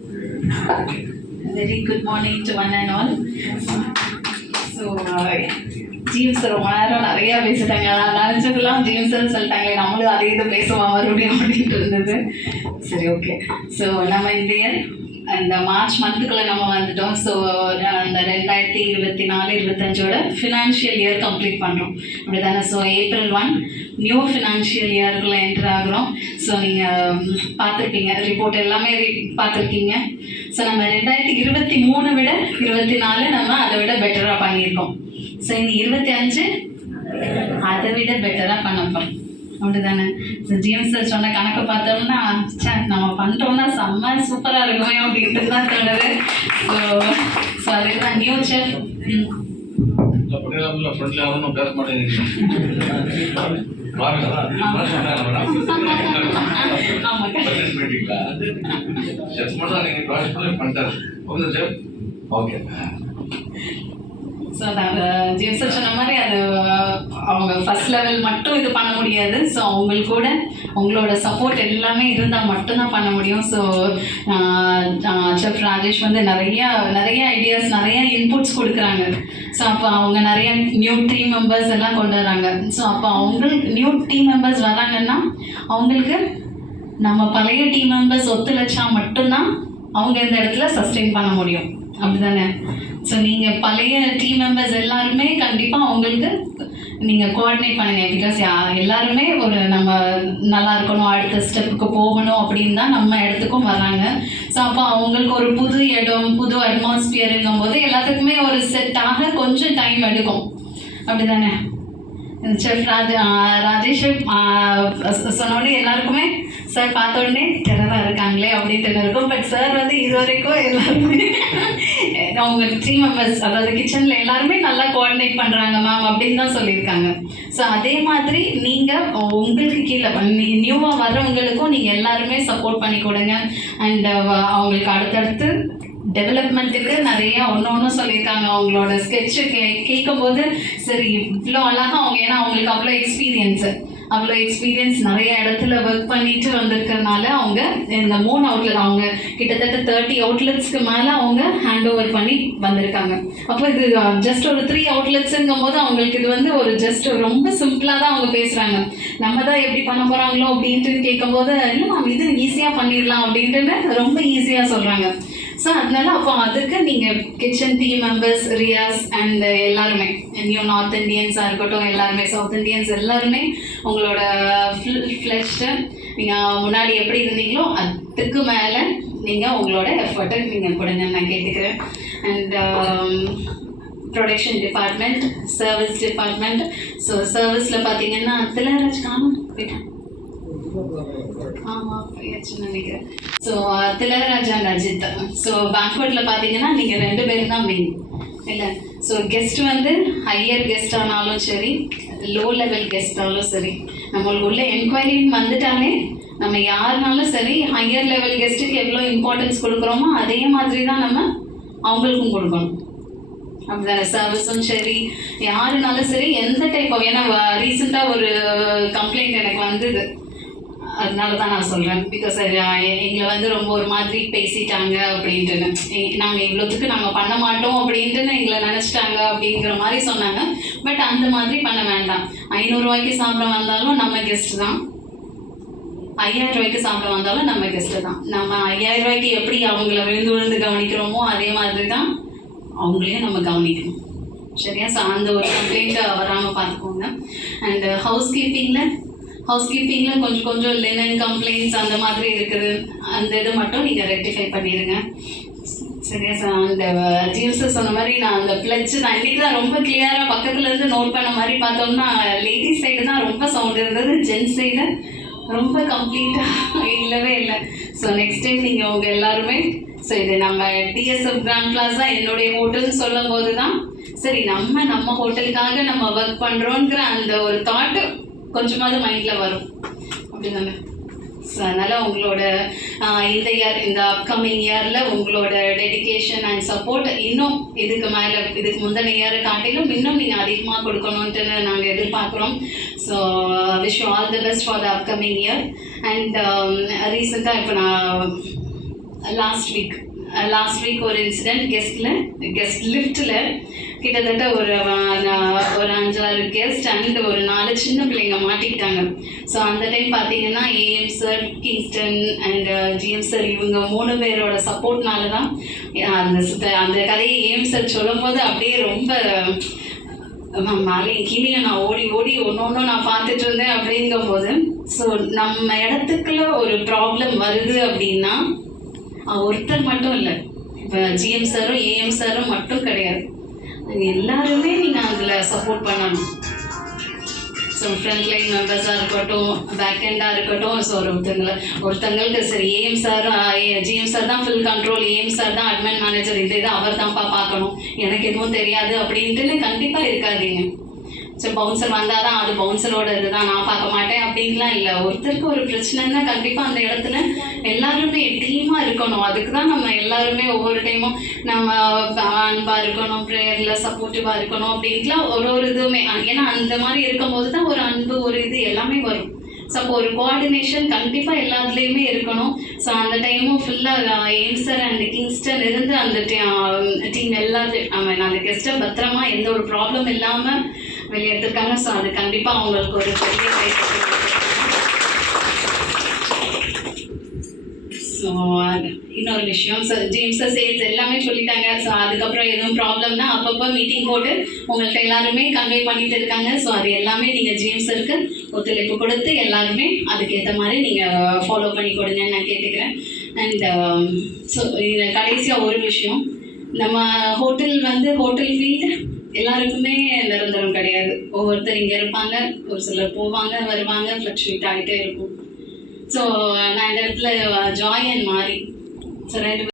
Very good morning to one and all. So, Jeeves ரொம்ப நேரம் நிறையா பேசிட்டாங்க. நான் நினச்சதெல்லாம் ஜீவ்ஸ்ன்னு சொல்லிட்டாங்களே, நம்மளும் அதே இது பேசுவோம் மறுபடியும் அப்படின்ட்டு இருந்தது. சரி, ஓகே. ஸோ நம்ம இந்த மார்ச் மந்த்துக்குள்ளே நம்ம வந்துட்டோம். ஸோ அந்த 2024-25 ஃபினான்ஷியல் இயர் கம்ப்ளீட் பண்ணுறோம், அப்படி தானே? ஸோ April 1 நியூ ஃபினான்ஷியல் இயருக்குள்ளே என்டர் ஆகிறோம். ஸோ நீங்கள் பார்த்துருப்பீங்க, ரிப்போர்ட் எல்லாமே பார்த்துருக்கீங்க. ஸோ நம்ம 2023 விட 24 நம்ம அதை விட பெட்டராக பண்ணியிருக்கோம். ஸோ இனி 25 அதை விட பெட்டராக பண்ணப்போம், அப்படி தானே? ஸோ ஜிஎம் சார் சொன்ன கணக்கு பார்த்தோம்னா நம்ம பண்ணிட்டோம்னா செம்ம சூப்பராக இருக்குமே அப்படின்ட்டு தான் தோணுது. ஸோ அதுக்கு தான் நியூ செஃப் ஸோ அதாவது ஜிஎம் சார் சொன்ன மாதிரி அது அவங்க ஃபர்ஸ்ட் லெவல் மட்டும் இது பண்ண முடியாது. ஸோ அவங்களுக்கு கூட உங்களோட சப்போர்ட் எல்லாமே இருந்தால் மட்டும்தான் பண்ண முடியும். ஸோ செஃப் ராஜேஷ் வந்து நிறைய ஐடியாஸ், நிறைய இன்புட்ஸ் கொடுக்குறாங்க. ஸோ அப்போ அவங்க நிறைய நியூ டீம் மெம்பர்ஸ் எல்லாம் கொண்டு வராங்க. ஸோ அப்போ அவங்களுக்கு நியூ டீம் மெம்பர்ஸ் வராங்கன்னா அவங்களுக்கு நம்ம பழைய டீம் மெம்பர்ஸ் ஒத்துழைச்சா மட்டும்தான் அவங்க இந்த இடத்துல சஸ்டெயின் பண்ண முடியும், அப்படி தானே? ஸோ நீங்கள் பழைய டீம் மெம்பர்ஸ் எல்லாருமே கண்டிப்பாக அவங்களுக்கு நீங்கள் கோஆர்டினேட் பண்ணுங்கள். பிகாஸ் எல்லாருமே ஒரு நம்ம நல்லா இருக்கணும், அடுத்த ஸ்டெப்புக்கு போகணும் அப்படின்னு தான் நம்ம இடத்துக்கும் வராங்க. ஸோ அப்போ அவங்களுக்கு ஒரு புது இடம், புது அட்மாஸ்பியருங்கும் போது எல்லாத்துக்குமே ஒரு செட் ஆக கொஞ்சம் டைம் எடுக்கும், அப்படி தானே? செஃப் ராஜேஷ் சொன்னோடனே எல்லாருக்குமே சார் பார்த்த உடனே டெரராக இருக்காங்களே அப்படின்ட்டு இருக்கும். பட் சார் வந்து இது வரைக்கும் எல்லாருமே அவங்க டீம் மெம்பர்ஸ், அதாவது கிச்சனில் எல்லாருமே நல்லா கோஆர்டினேட் பண்ணுறாங்க மேம் அப்படின்னு தான் சொல்லியிருக்காங்க. ஸோ அதே மாதிரி நீங்கள் உங்களுக்கு கீழே நியூவாக வர்றவங்களுக்கும் நீங்கள் எல்லாருமே சப்போர்ட் பண்ணி கொடுங்க. அண்ட் அவங்களுக்கு அடுத்தடுத்து டெவலப்மெண்ட்டுக்கு நிறையா ஒன்று சொல்லியிருக்காங்க. அவங்களோட ஸ்கெட்சு கேட்கும்போது சரி இவ்வளோ அழகாக அவங்க, ஏன்னா அவங்களுக்கு அவ்வளோ எக்ஸ்பீரியன்ஸ் நிறைய இடத்துல ஒர்க் பண்ணிட்டு வந்திருக்கிறதுனால அவங்க இந்த 3 அவுட்லெட், அவங்க கிட்டத்தட்ட 30 அவுட்லெட்ஸ்க்கு மேலே அவங்க ஹேண்ட் ஓவர் பண்ணி வந்திருக்காங்க. அப்போ இது ஜஸ்ட் ஒரு 3 அவுட்லெட்ஸுங்கும் போது அவங்களுக்கு இது வந்து ஒரு ஜஸ்ட் ரொம்ப சிம்பிளாக தான் அவங்க பேசுகிறாங்க. நம்ம தான் எப்படி பண்ண போகிறாங்களோ அப்படின்ட்டு கேட்கும்போது இல்லை மேம் இது ஈஸியாக பண்ணிடலாம் அப்படின்ட்டு ரொம்ப ஈஸியாக சொல்கிறாங்க. ஸோ அதனால அப்போ அதுக்கு நீங்கள் kitchen team members, Riyas and எல்லாருமே, நியூ நார்த் இண்டியன்ஸாக இருக்கட்டும், எல்லாருமே சவுத் இண்டியன்ஸ் எல்லாருமே உங்களோட ஃப்ளெஷ்டு நீங்கள் முன்னாடி எப்படி இருந்தீங்களோ அதுக்கு மேலே நீங்கள் உங்களோட எஃபர்ட்டை நீங்கள் கொடுங்க நான் கேட்டுக்கிறேன். And production department, service department. So சர்வீஸில் பார்த்தீங்கன்னா திலகராஜ் காணும் போயிட்டேன், ஆமாம் போயாச்சுன்னு நினைக்கிறேன். So Thilakraj and Ajith. So பேங்க்வெட்டில் பார்த்தீங்கன்னா நீங்கள் 2 பேரும் தான் மெயின் இல்லை? ஸோ கெஸ்ட் வந்து ஹையர் கெஸ்ட் ஆனாலும் சரி, லோ லெவல் கெஸ்ட் ஆனாலும் சரி, நம்மளுக்கு உள்ள என்கொயரின்னு வந்துட்டாலே நம்ம யாருனாலும் சரி ஹையர் லெவல் கெஸ்ட்டுக்கு எவ்வளோ இம்பார்ட்டன்ஸ் கொடுக்குறோமோ அதே மாதிரி தான் நம்ம அவங்களுக்கும் கொடுக்கணும், அப்படிதானே? சர்வீஸும் சரி, யாருனாலும் சரி, எந்த டைப் ஆஃப், ஏன்னா ரீசெண்டாக ஒரு கம்ப்ளைண்ட் எனக்கு வந்தது, அதனால தான் நான் சொல்கிறேன். பிகாஸ் எங்களை வந்து ரொம்ப ஒரு மாதிரி பேசிட்டாங்க அப்படின்ட்டுன்னு, நாங்கள் இவ்வளோத்துக்கு நாங்கள் பண்ண மாட்டோம் அப்படின்ட்டுன்னு எங்களை நினச்சிட்டாங்க அப்படிங்கிற மாதிரி சொன்னாங்க. பட் அந்த மாதிரி பண்ண வேண்டாம். 500 ரூபாய்க்கு சாப்பிட வந்தாலும் நம்ம கெஸ்ட் தான், 5000 ரூபாய்க்கு சாப்பிட வந்தாலும் நம்ம கெஸ்ட்டு தான். நம்ம 5000 ரூபாய்க்கு எப்படி அவங்கள விழுந்து கவனிக்கிறோமோ அதே மாதிரி தான் அவங்களையும் நம்ம கவனிக்கணும், சரியா? ஸோ அந்த ஒரு கம்ப்ளைண்ட்டை வராமல் பார்த்துக்கோங்க. அண்ட் ஹவுஸ்கீப்பிங்கில் கொஞ்சம் லினன் கம்ப்ளைண்ட்ஸ் அந்த மாதிரி இருக்குது, அந்த இது மட்டும் நீங்கள் ரெக்டிஃபை பண்ணிடுங்க, சரியா? சார் அந்த ஜீவ்ஸ் சொன்ன மாதிரி நான் அந்த பிளட்ஜ் தான் இன்றைக்கி தான் ரொம்ப கிளியராக பக்கத்துலேருந்து நோட் பண்ண மாதிரி பார்த்தோம்னா லேடிஸ் சைடு தான் ரொம்ப சவுண்ட் இருந்தது, ஜென்ஸ் சைடு ரொம்ப கம்ப்ளீட்டாக இல்லவே இல்லை. ஸோ நெக்ஸ்ட் டைம் நீங்கள் உங்கள் எல்லாருமே, ஸோ இது நம்ம டிஎஸ்எஃப் கிராண்ட் பிளாஸா என்னுடைய ஹோட்டல்னு சொல்லும் போது தான் சரி நம்ம ஹோட்டலுக்காக நம்ம ஒர்க் பண்ணுறோங்கிற அந்த ஒரு தாட்டு கொஞ்சமாவது மைண்டில் வரும், அப்படிதானே? ஸோ அதனால் உங்களோட இந்த அப்கமிங் இயரில் உங்களோட டெடிக்கேஷன் அண்ட் சப்போர்ட் இன்னும் இதுக்கு முந்தின இயரை காட்டிலும் இன்னும் நீங்கள் அதிகமாக கொடுக்கணுன்ட்டு நாங்கள் எதிர்பார்க்குறோம். So wish you all the best for the upcoming year. And ரீசெண்டாக இப்போ நான் லாஸ்ட் வீக் ஒரு இன்சிடென்ட் கெஸ்ட் லிஃப்ட்டில் கிட்டத்தட்ட ஒரு 5-6 கெஸ்ட் அண்ட் ஒரு 4 சின்ன பிள்ளைங்க மாட்டிக்கிட்டாங்க. ஸோ அந்த டைம் பார்த்தீங்கன்னா AM sir, Kingston and GM sir இவங்க 3 பேரோட சப்போர்ட்னால தான் அந்த கதையை ஏஎம் சார் சொல்லும் போது அப்படியே ரொம்ப மேலேயும் கீழே நான் ஓடி ஒன்று நான் பார்த்துட்டு இருந்தேன். அப்படிங்கும் போது ஸோ நம்ம இடத்துக்குள்ள ஒரு ப்ராப்ளம் வருது அப்படின்னா ஒருத்தர் மட்டும் இல்லை, இப்போ ஜிஎம் சாரும் ஏஎம் சாரும் மட்டும் கிடையாது, எல்லாருமே நீங்கள் அதில் சப்போர்ட் பண்ணணும். ஸோ ஃப்ரண்ட் லைன் மெம்பர்ஸாக இருக்கட்டும், பேக் எண்டாக இருக்கட்டும். ஸோ ஒருத்தங்களுக்கு சரி ஏஎம் சார் ஜிஎம் சார் தான் ஃபுல் கண்ட்ரோல், ஏஎம் சார் தான் அட்மின் மேனேஜர், இது அவர் தான்ப்பா பார்க்கணும், எனக்கு எதுவும் தெரியாது அப்படின்ட்டுன்னு கண்டிப்பாக இருக்காதீங்க. ஸோ பவுன்சர் வந்தால் தான் அது பவுன்சரோட இதுதான், நான் பார்க்க மாட்டேன் அப்படின்லாம் இல்லை. ஒருத்தருக்கு ஒரு பிரச்சனைன்னா கண்டிப்பாக அந்த இடத்துல எல்லாருமே டீமாக இருக்கணும். அதுக்கு தான் நம்ம எல்லாருமே ஒவ்வொரு டைமும் நம்ம அன்பாக இருக்கணும், ப்ரேயரில் சப்போர்ட்டிவாக இருக்கணும் அப்படின்ட்டுலாம் ஒரு இதுவுமே. ஏன்னா அந்த மாதிரி இருக்கும்போது தான் ஒரு அன்பு, ஒரு இது எல்லாமே வரும். ஸோ அப்போ ஒரு கோஆர்டினேஷன் கண்டிப்பாக எல்லாத்துலேயுமே இருக்கணும். ஸோ அந்த டைமும் ஃபுல்லாக ஏம்சர் அண்ட் கிங்ஸ்டன் இருந்து அந்த டீம் எல்லாத்தையும் அந்த கெஸ்ட்டை பத்திரமா எந்த ஒரு ப்ராப்ளம் இல்லாமல் வெளியெடுத்துருக்காங்க. ஸோ அது கண்டிப்பாக அவங்களுக்கு ஒரு பெரிய கைத்தட்டல். ஸோ இன்னொரு விஷயம், ஸோ ஜேம்ஸ் சேல்ஸ் எல்லாமே சொல்லிட்டாங்க. ஸோ அதுக்கப்புறம் எதுவும் ப்ராப்ளம்னா அப்பப்போ மீட்டிங் போட்டு உங்களுக்கு எல்லாருமே கன்வே பண்ணிட்டு இருக்காங்க. ஸோ அது எல்லாமே நீங்கள் ஜேம்ஸருக்கு ஒத்துழைப்பு கொடுத்து எல்லாருமே அதுக்கேற்ற மாதிரி நீங்கள் ஃபாலோ பண்ணி கொடுங்கன்னு நான் கேட்டுக்கிறேன். அண்ட் ஸோ இதில் கடைசியாக ஒரு விஷயம், நம்ம ஹோட்டல் ஃபீல்டு எல்லாருக்குமே நிரந்தரம் கிடையாது. ஒவ்வொருத்தர் இங்கே இருப்பாங்க, ஒரு சிலர் போவாங்க வருவாங்க, ஃப்ளக்சுவேட் ஆகிட்டே இருக்கும். ஸோ நான் இந்த இடத்துல ஜாய் அண்ட் மாறி ஸோ 2